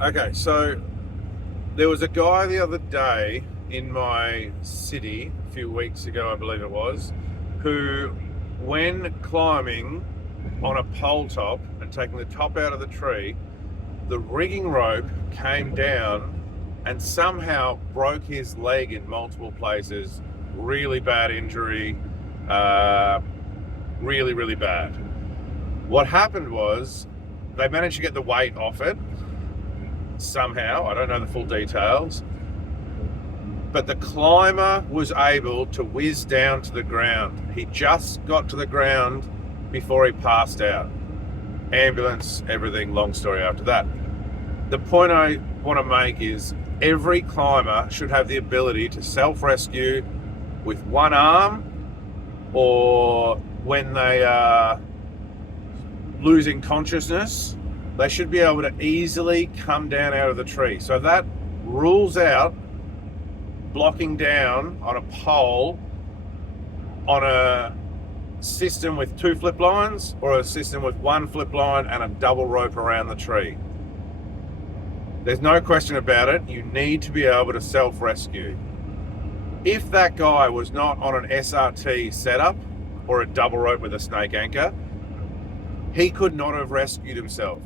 Okay, so there was a guy the other day in my city, a few weeks ago, I believe it was, who, when climbing on a pole top and taking the top out of the tree, the rigging rope came down and somehow broke his leg in multiple places. Really bad injury, really, really bad. What happened was they managed to get the weight off it somehow. I don't know the full details. But the climber was able to whiz down to the ground. He just got to the ground before he passed out. Ambulance, everything, long story after that. The point I want to make is every climber should have the ability to self-rescue with one arm, or when they are losing consciousness, they should be able to easily come down out of the tree. So that rules out blocking down on a pole on a system with 2 flip lines, or a system with 1 flip line and a double rope around the tree. There's no question about it. You need to be able to self-rescue. If that guy was not on an SRT setup or a double rope with a snake anchor, he could not have rescued himself.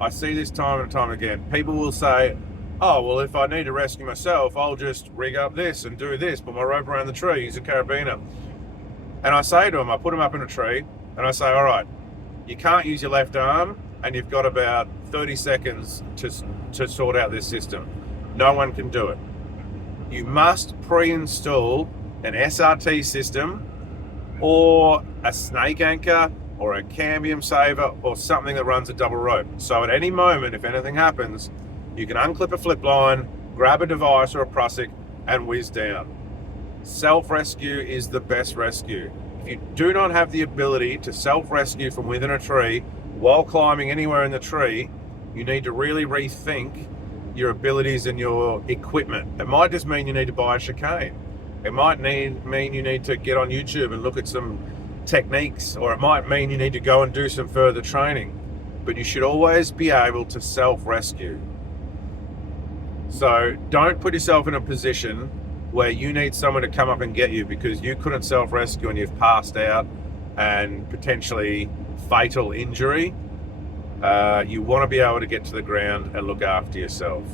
I see this time and time again. People will say, oh, well, if I need to rescue myself, I'll just rig up this and do this, put my rope around the tree, use a carabiner. And I say to him, I put him up in a tree, and I say, all right, you can't use your left arm, and you've got about 30 seconds to sort out this system. No one can do it. You must pre-install an SRT system or a snake anchor or a cambium saver or something that runs a double rope. So at any moment, if anything happens, you can unclip a flip line, grab a device or a prusik and whiz down. Self-rescue is the best rescue. If you do not have the ability to self-rescue from within a tree while climbing anywhere in the tree, you need to really rethink your abilities and your equipment. It might just mean you need to buy a chicane. It might mean you need to get on YouTube and look at some techniques, or it might mean you need to go and do some further training. But you should always be able to self-rescue. So don't put yourself in a position where you need someone to come up and get you because you couldn't self-rescue and you've passed out and potentially fatal injury. You want to be able to get to the ground and look after yourself.